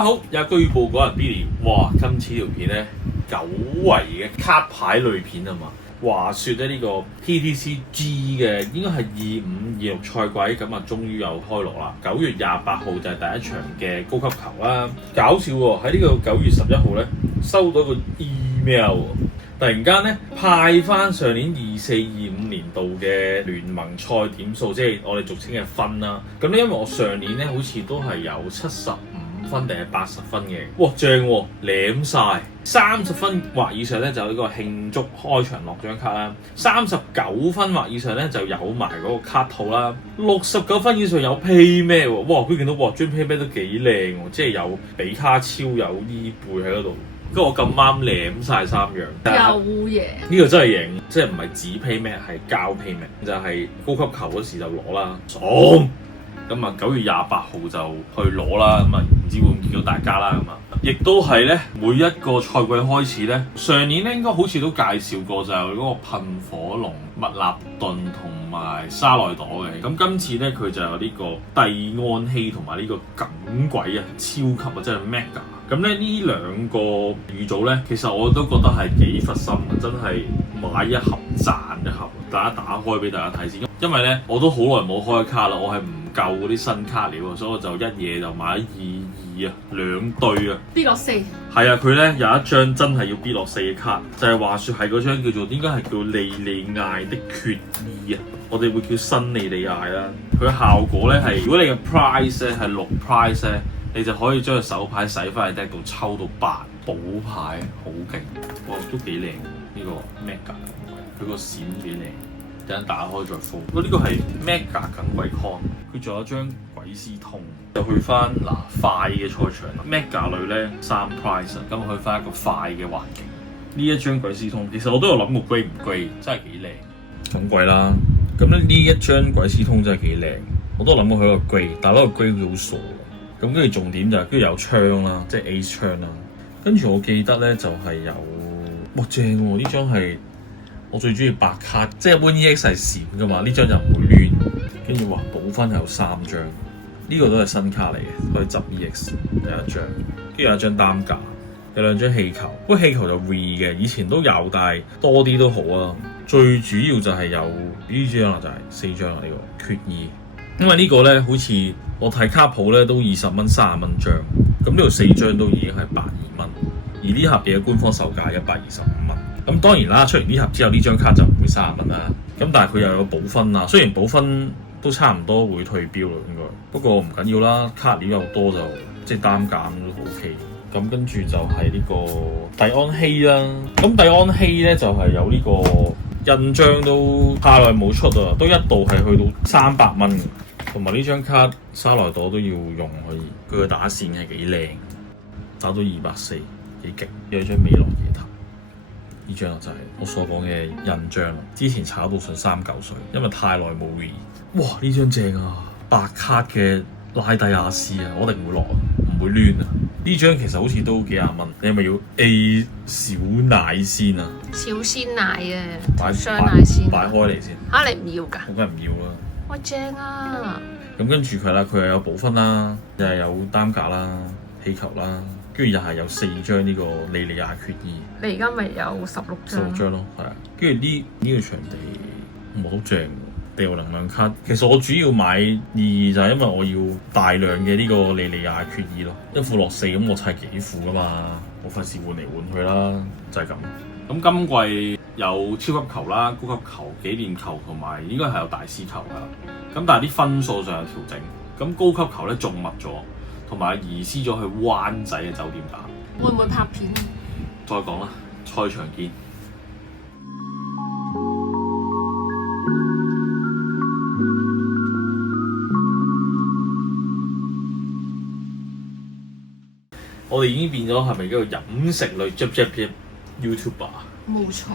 家好，有居報嗰人 Billy， 哇！今次條片咧久違嘅卡牌類片啊嘛。話說咧呢個 TTCG 嘅應該係25-26賽季咁啊，終於有開鑼啦。9月28號就係第一場嘅高級球啦。搞笑喎，喺呢個9月11號咧收到個 email，突然間咧派翻上年24-25年度嘅聯盟賽點數，即係我哋俗稱嘅分啦。咁咧因為我上年咧好似都係有75分定係80分嘅，哇正喎，舐晒30分或以上咧就有呢個慶祝開場落獎卡啦，39分或以上咧就有埋嗰個卡套啦，69分以上有 Payme 喎，哇佢見到哇張 Payme 都幾靚喎，即係有比卡超有伊貝喺嗰度，跟住我咁啱舐晒3樣，又贏呢個真係贏，即係唔係紙 Payme 係膠 Payme，就係高級球嗰時就攞啦，爽！咁啊9月28號就去攞啦，咁啊唔知會唔會見到大家啦咁啊，亦都係咧每一個賽季開始咧，上年咧應該好似都介紹過就係嗰個噴火龍、麥納頓同埋沙內朵嘅，咁今次咧佢就有呢個蒂安希同埋呢個耿鬼啊，超級啊，即係 mega。咁咧呢兩個語組咧，其實我都覺得係幾佛心啊，真係買一盒賺一盒，大家打開俾大家睇先。因為咧我都好耐冇開卡啦，我係唔夠嗰啲新卡料啊，所以我就一嘢就買咗22啊，2對啊。B 落4係啊，佢咧有一張真係要 B 落4嘅卡，就係話説係嗰張叫做應該係叫莉莉艾的決意啊，我哋會叫新莉莉艾啦。佢效果咧係，如果你嘅 price 咧係6 price 咧，你就可以將個手牌洗翻去 deck 度抽到8寶牌，好勁！哇，都幾靚呢個 mega， 佢個閃幾靚，等陣打開再 full。不過呢個係 mega 耿鬼 con， 佢仲有一張鬼絲通，就去翻快嘅賽場啦。mega 類咧3 price， 咁去翻一個快嘅環境。呢一張鬼絲通，其實我都有諗過 grade 唔 grade， 真係幾靚。耿鬼啦，咁咧呢一張鬼絲通真係幾靚，我都諗過佢個 grade， 但係嗰個 grade 好傻。咁跟住重點就係跟住有槍啦，即係 Ace 槍啦。跟住我記得咧就係有，哇正喎！呢張係我最中意白卡，即係一般 EX 係閃噶嘛，呢張就唔會亂。跟住哇，補分係有3張，呢個都係新卡嚟嘅，可以執 EX 有一張。跟住有一張擔架，有2張氣球。不過氣球就 re 嘅，以前都有，但係多啲都好啊。最主要就係有呢張啦，就係4張啦呢個決意。因為呢個咧好似我睇卡鋪咧都20蚊、30蚊張，咁呢度4張都已經係82蚊，而呢盒嘢官方售價125蚊。咁當然啦，出完呢盒之後呢張卡就唔會30蚊啦。咁但係佢又有補分啊，雖然補分都差唔多會退標啦應該，不過唔緊要啦，卡料又多就即係單減都 OK。咁跟住就係呢個蒂安希啦，咁蒂安希咧就係有呢個印章都太耐冇出啊，都一度係去到300蚊嘅。同埋呢張卡沙萊朵都要用可以，佢嘅打線係幾靚，打到240幾勁。有張美羅野塔，呢張就係我所講嘅印章，之前炒到上3-9水，因為太耐冇 re。哇！呢張正啊，白卡嘅拉蒂亞斯啊，我一定會落啊，唔會亂啊。呢張其實好似都幾廿蚊，你係咪要 A 小奶先啊？小鮮奶啊，擺雙奶先擺開嚟先。嚇你唔要㗎？我梗係唔要啦。哇正啊！咁跟住佢啦，佢又有補分啦，又係有擔架啦、氣球啦，跟住又係有4張呢個莉莉亞決意。你而家咪有16張？16張咯，係啊。跟住呢個場地冇好正，掉能量卡。其實我主要買意義就係因為我要大量嘅呢個莉莉亞決意咯，一副落4咁我砌幾副噶嘛，我費事換嚟換去啦，就係咁。咁今季有超級球啦、高級球、紀念球同埋應該係有大師球㗎。咁但係啲分數上有調整。咁高級球咧仲密咗，同埋移師咗去灣仔嘅酒店打。會唔會拍片？再講啦，賽場見。我哋已經變咗係咪叫做飲食類 jab YouTuber？冇錯。